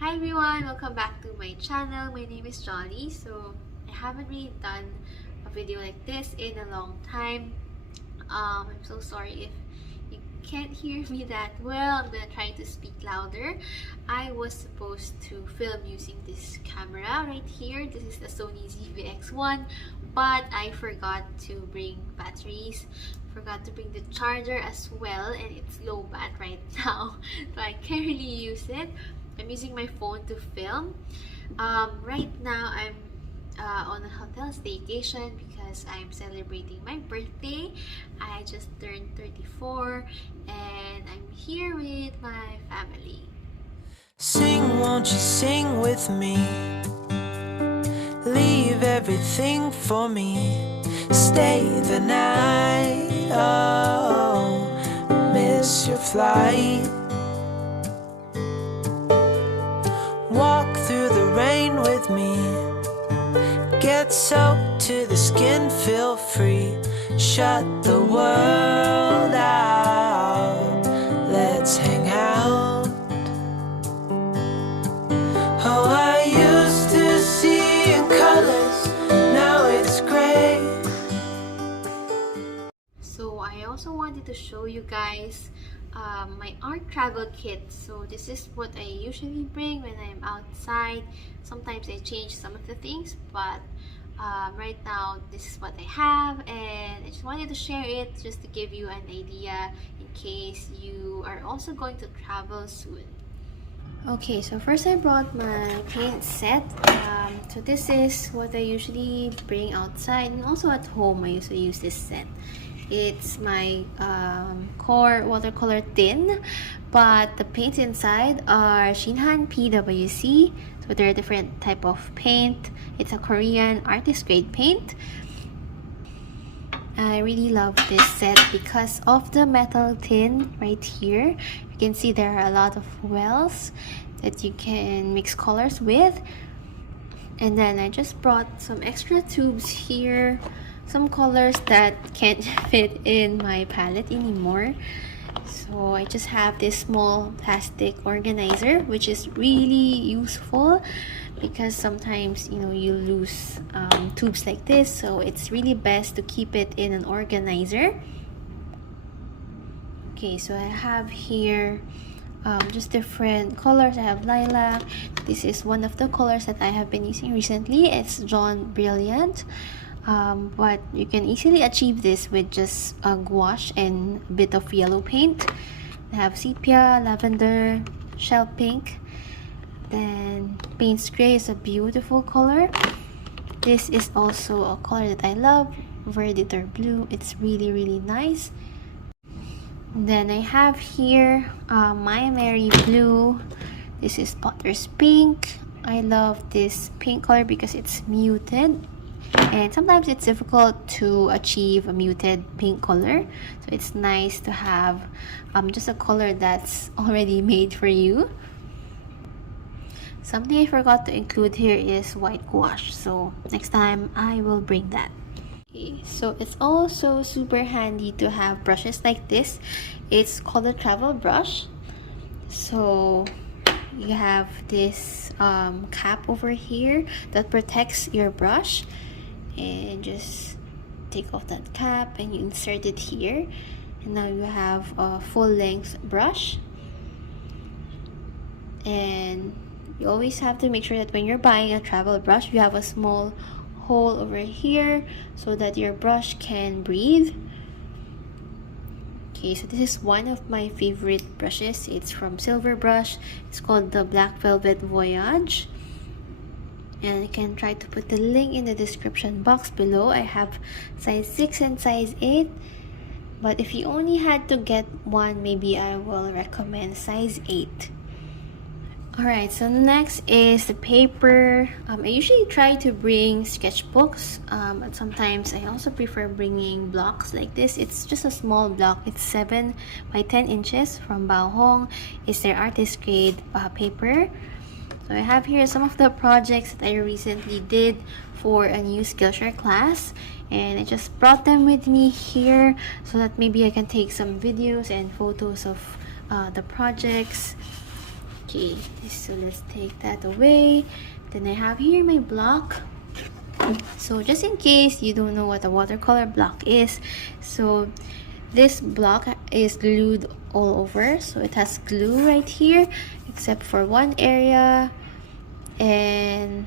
Hi everyone! Welcome back to my channel. My name is Jolly. So I haven't really done a video like this in a long time. I'm so sorry if you can't hear me that well. I'm gonna try to speak louder. I was supposed to film using this camera right here. This is the Sony ZV-X1, but I forgot to bring batteries. Forgot to bring the charger as well, and it's low bat right now, so I can't really use it. I'm using my phone to film. Right now I'm on a hotel staycation because I'm celebrating my birthday. I just turned 34 and I'm here with my family. Sing, won't you sing with me? Leave everything for me. Stay the night. Oh, miss your flight. Walk through the rain with me. Get soaked to the skin, feel free. Shut the world out. Let's hang out. Oh, I used to see in colors, now it's gray. So I also wanted to show you guys my art travel kit. So this is what I usually bring when I'm outside. Sometimes I change some of the things, but right now this is what I have, and I just wanted to share it just to give you an idea in case you are also going to travel soon. Okay, so first I brought my paint set. So this is what I usually bring outside, and also at home I usually use this set. It's my Qor Watercolor tin, but the paints inside are Shinhan PWC. So there are different type of paint. It's a Korean artist grade paint. I really love this set because of the metal tin right here. You can see there are a lot of wells that you can mix colors with. And then I just brought some extra tubes here, some colors that can't fit in my palette anymore. So I just have this small plastic organizer, which is really useful because sometimes you lose tubes like this, so it's really best to keep it in an organizer. Okay, so I have here just different colors. I have lilac. This is one of the colors that I have been using recently. It's John Brilliant. But you can easily achieve this with just gouache and a bit of yellow paint. I have sepia, lavender, shell pink. Then Payne's Gray is a beautiful color. This is also a color that I love, Verditer Blue. It's really nice. Then I have here My Mary Blue. This is Potter's Pink. I love this pink color because it's muted, and sometimes it's difficult to achieve a muted pink color, so it's nice to have just a color that's already made for you. Something I forgot to include here is white gouache, so next time I will bring that. Okay, so it's also super handy to have brushes like this. It's called a travel brush. So you have this cap over here that protects your brush, and just take off that cap and you insert it here, and now you have a full-length brush. And you always have to make sure that when you're buying a travel brush, you have a small hole over here so that your brush can breathe. Okay, so this is one of my favorite brushes. It's from Silver Brush. It's called the Black Velvet Voyage. And I can try to put the link in the description box below. I have size 6 and size 8. But if you only had to get one, maybe I will recommend size 8. Alright, so next is the paper. I usually try to bring sketchbooks, but sometimes I also prefer bringing blocks like this. It's just a small block. It's 7 by 10 inches from Baohong. It's their artist grade paper. So I have here some of the projects that I recently did for a new Skillshare class, and I just brought them with me here so that maybe I can take some videos and photos of the projects. Okay, so let's take that away. Then I have here my block. So just in case you don't know what a watercolor block is, so this block is glued all over, so it has glue right here except for one area. And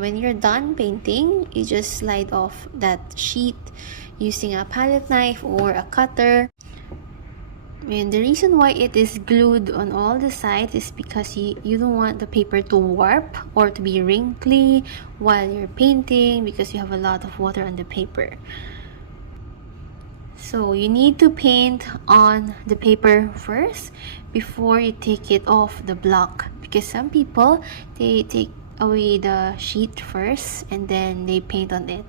when you're done painting, you just slide off that sheet using a palette knife or a cutter. And the reason why it is glued on all the sides is because you don't want the paper to warp or to be wrinkly while you're painting, because you have a lot of water on the paper. So you need to paint on the paper first before you take it off the block, because some people, they take away the sheet first and then they paint on it,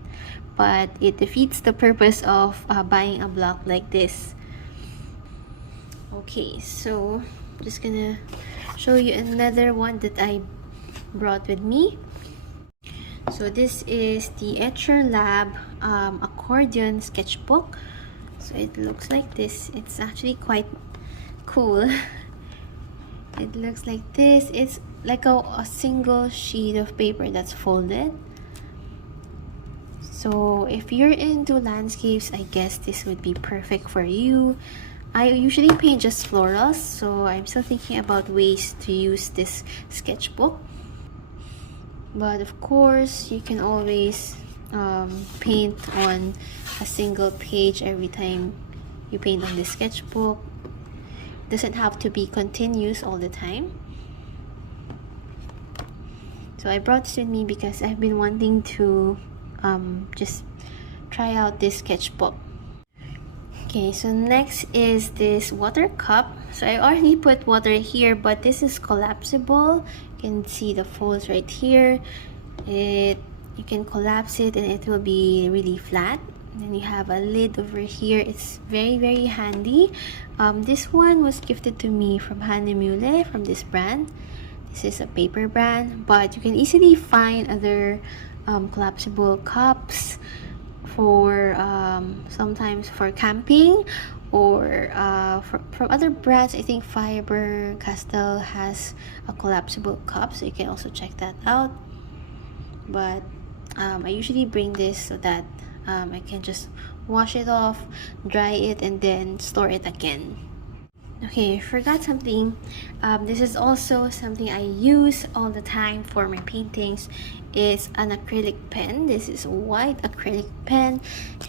but it defeats the purpose of buying a block like this. Okay, so I'm just gonna show you another one that I brought with me. So this is the Etcher Lab accordion sketchbook. So it looks like this. It's actually quite cool. It looks like this. It's like a single sheet of paper that's folded. So if you're into landscapes, I guess this would be perfect for you. I usually paint just florals, so I'm still thinking about ways to use this sketchbook. But of course, you can always paint on a single page every time you paint on this sketchbook. It doesn't have to be continuous all the time. So I brought this with me because I've been wanting to just try out this sketchbook. Okay, so next is this water cup. So I already put water here, but this is collapsible. You can see the folds right here. You can collapse it and it will be really flat. And then you have a lid over here. It's very handy. This one was gifted to me from Hanemule, from this brand. This is a paper brand, but you can easily find other collapsible cups for sometimes for camping, or from other brands. I think Fiber Castell has a collapsible cup, so you can also check that out. But I usually bring this so that I can just wash it off, dry it, and then store it again. Okay, I forgot something. This is also something I use all the time for my paintings. It's an acrylic pen. This is a white acrylic pen,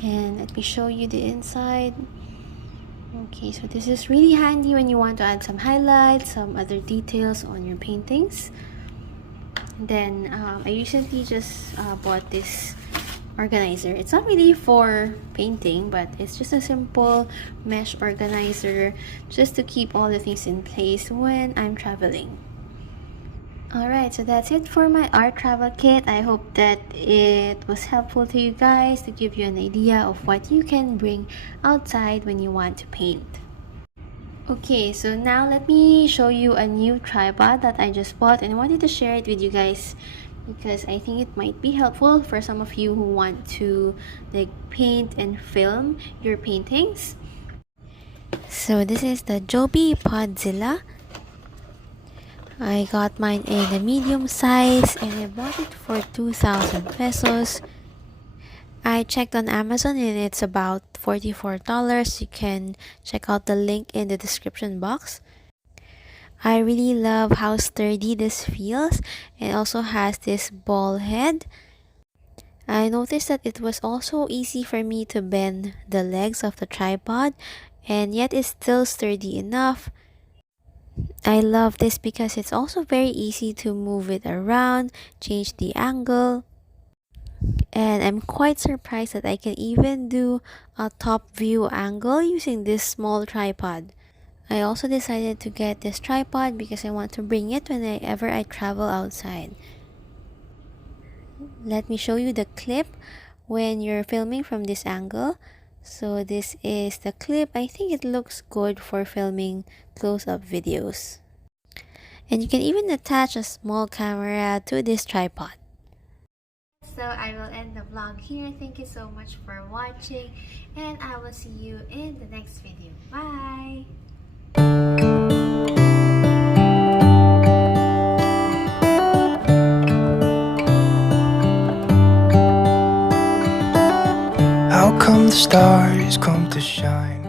and let me show you the inside. Okay, so this is really handy when you want to add some highlights, some other details on your paintings. Then I recently just bought this organizer. It's not really for painting, but it's just a simple mesh organizer just to keep all the things in place when I'm traveling. Alright, so that's it for my art travel kit. I hope that it was helpful to you guys, to give you an idea of what you can bring outside when you want to paint. Okay, so now let me show you a new tripod that I just bought, and I wanted to share it with you guys because I think it might be helpful for some of you who want to like paint and film your paintings. So this is the Joby Podzilla. I got mine in a medium size and I bought it for 2,000 pesos. I checked on Amazon and it's about $44. You can check out the link in the description box. I really love how sturdy this feels. It also has this ball head. I noticed that it was also easy for me to bend the legs of the tripod, and yet it's still sturdy enough. I love this because it's also very easy to move it around, change the angle. And I'm quite surprised that I can even do a top view angle using this small tripod. I also decided to get this tripod because I want to bring it whenever I travel outside. Let me show you the clip when you're filming from this angle. So this is the clip. I think it looks good for filming close-up videos. And you can even attach a small camera to this tripod. So I will end the vlog here. Thank you so much for watching, and I will see you in the next video. Bye! come the stars come to shine.